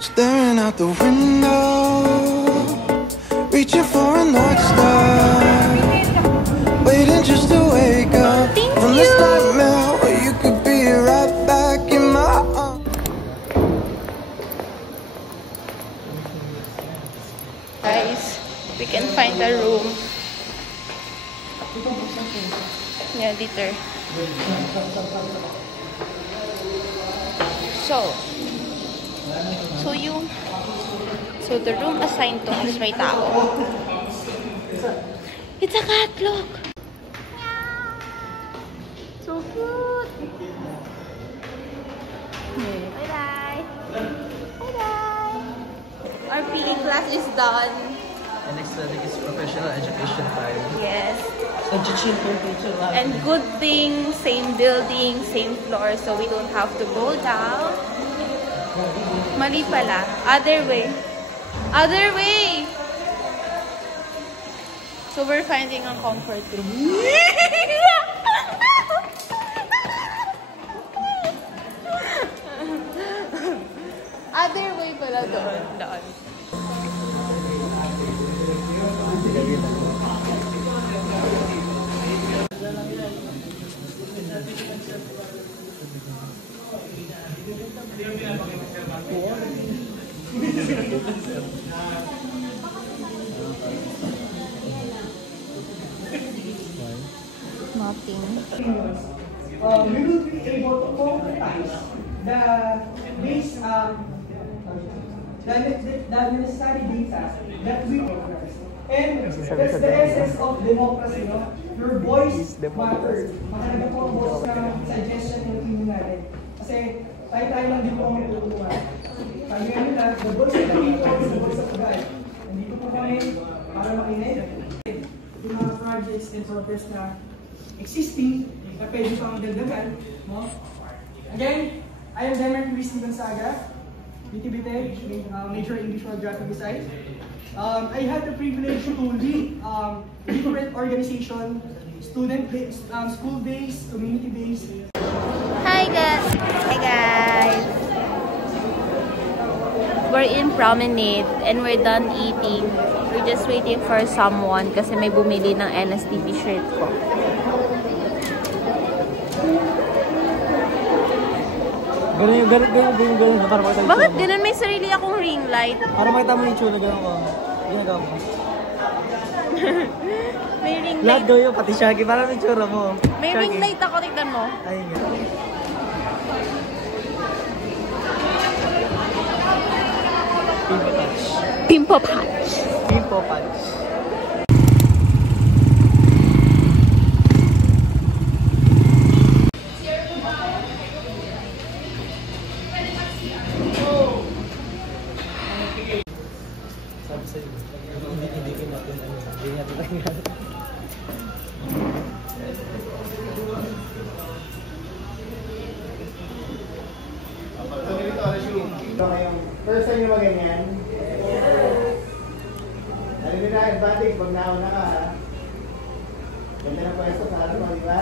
Staring out the window, reaching for a North Star, waiting just to wake up from this nightmare where you could be right back in my arms. Guys, we can find a room. Yeah, dito. So the room assigned to us may tao. It's a cat, look! So cute! Bye-bye! Bye-bye! Our PE class is done. And next topic is professional education time. Yes. And good thing, same building, same floor, so we don't have to go down. Mali pala. Other way. Other way! So we're finding a comfort room. Other way pala doon. Doon. Nothing. We will be able to concretize the base, the necessary data that we organize. And that's the essence of democracy, no? Your voice matters. Mahalaga po ang voice ng suggestion ng team natin. Kasi tayo lang dito ang magtutuwa. Sabi nga nila, the voice of the people is the voice of God. Nandito po kami para makinig. Yung mga projects and softwares na existing na pwede pang dagdagan, no? Again, I am Demer Luis Gonzaga, BTBT, Major English Geography Design. I had the privilege to lead different organization, student-based, school-based, community-based. Hi guys! Hi guys! We're in Promenade and we're done eating. We're just waiting for someone kasi may bumili ng NSTP shirt ko. Ganun. Bakit ganun? May sarili akong ring light. Para makita mo yung tsura, ganun ko. Ginagawa mo. May ring Lahat light. gawin yung pati Shaggy, para may tsura mo. May Shaggy. ring light ako, tignan mo. Ayun nga. Pimpo patch. Pimpo patch. Sabi sa'yo, hindi ko natin hindi natin nangyari. First time nyo maganyan? Alam nyo na, advantage, pag nauna ka ha? Ganda na pwesto sa ano mo, di ba?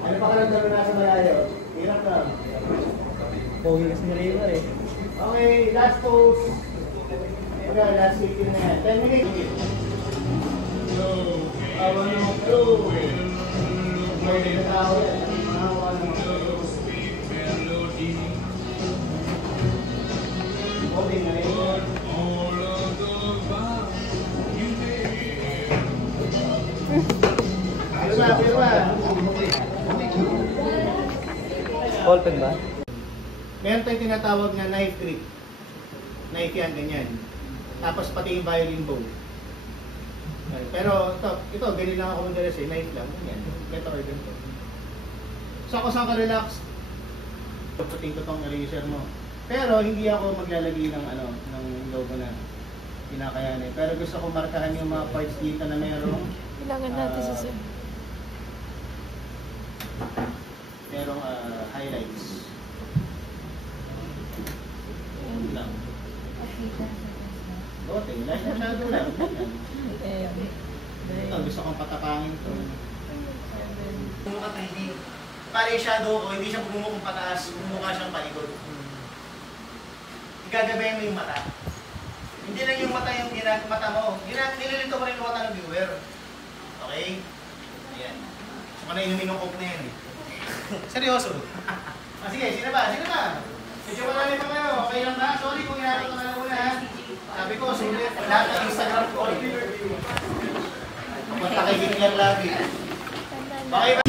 Ano pa ka lang dami nasa malayo? Hirap lang. Pogi kasi ni Rayma eh. Okay, last pose. Okay, last meeting na yan. 10 minutes. So, awan mo ko. May tao yan. Awan mo ko. Holding na yun. Pirma. Ballpen ba? Meron tayong tinatawag na knife grip. Knife yan, ganyan. Tapos pati yung violin bow. Pero ito ganyan lang ako madalas eh, knife lang. Ganyan, better organ to. So ako saan ka relax? Puting ko tong eraser mo. Pero hindi ako maglalagay ng ng logo na kinakayan eh. Pero gusto ko markahan yung mga parts dito na mayroong Kailangan natin sa sir. Merong highlights. Yun lang. Okay, light na shadow lang. Ito, gusto kong patapangin ito. Pari yung shadow ko, hindi siya bumukong pataas, bumukha siyang palikod. gagabayan mo yung mata. Hindi lang yung mata yung mata mo. Nililito mo rin yung mata ng viewer. Okay? Ayan. So, na inumin ng coke na yan eh. Seryoso. Sige, sino ba? Sino ba? Medyo marami pa kayo. Okay lang ba? Sorry kung inato na muna ha. Sabi ko, sulit. Lahat ng Instagram ko. Punta kay Hitler lagi. Okay ba?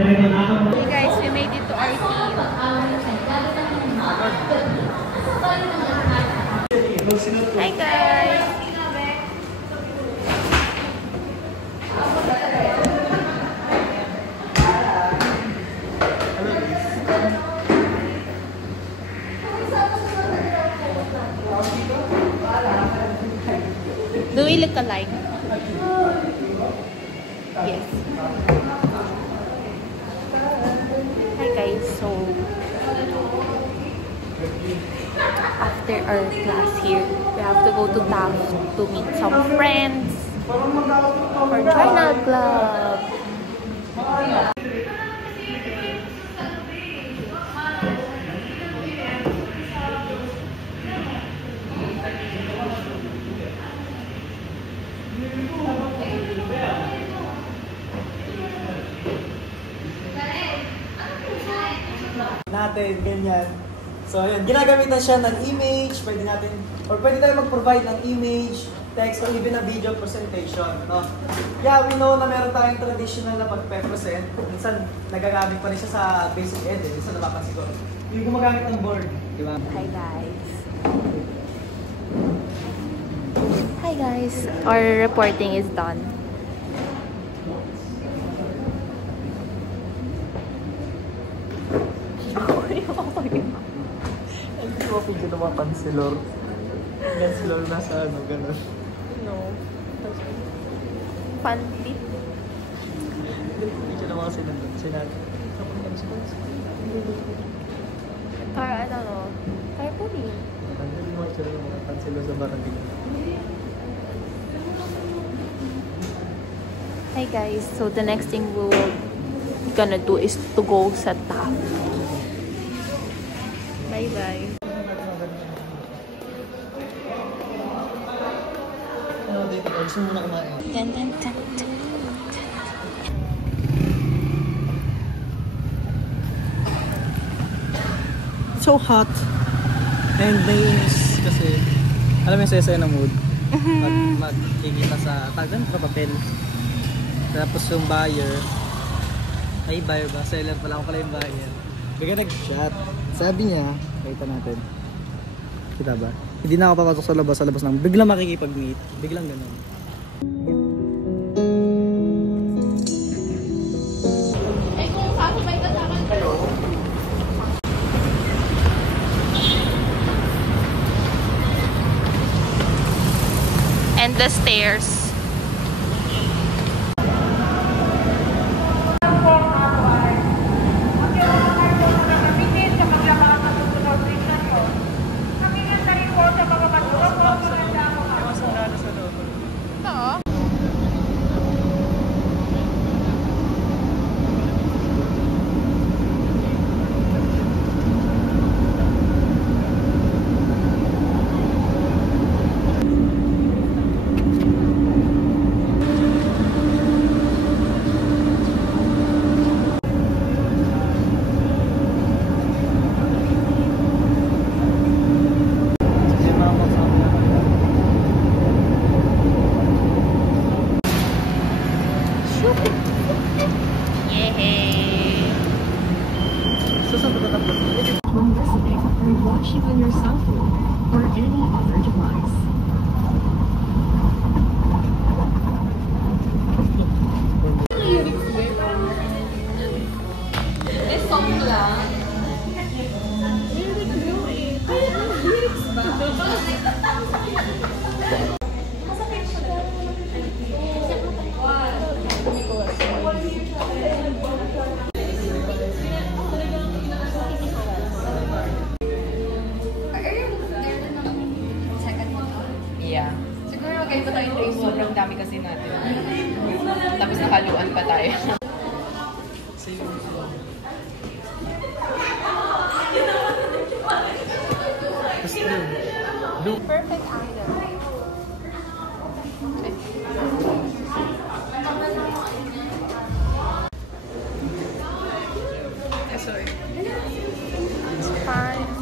Hey guys, we made it to our team. Hi guys! Do we look alike? Yes. Hi guys, so after our class here, we have to go to Taft to meet some friends for China Club. Natin, ganyan. So, yun. Ginagamitan siya ng image, pwede natin, or pwede tayo mag-provide ng image, text, or even a video presentation, no? Yeah, we know na meron tayong traditional na pag-present. Minsan, nagagamit pa rin siya sa basic ed, eh. Minsan napapansin ko. Yung gumagamit ng board, di ba? Hi guys. Hi guys. Our reporting is done. Hindi ko video na mga kansilor. Kansilor na sa ano, gano'n. No. Pantit. Video na mga sinat. Para ano no? Carpooling. Hindi mo siya ng mga kansilor sa barangay. Hi guys. So the next thing we're gonna do is to go sa Taft. Bye bye. Ano dito? Gusto mo na kumain? Dun, dun, dun, dun. So hot. And naiinis kasi alam mo yung sesay na mood. Magkikita sa tagan sa papel. Tapos yung buyer, ay buyer ba? Seller pala ako pala yung buyer. Bigla nag-chat. Sabi niya, kita natin. Kita ba? Hindi na ako papasok sa labas lang. Biglang makikipag-meet. Biglang ganun. And the stairs. Watching on your cell phone or any other device. fries.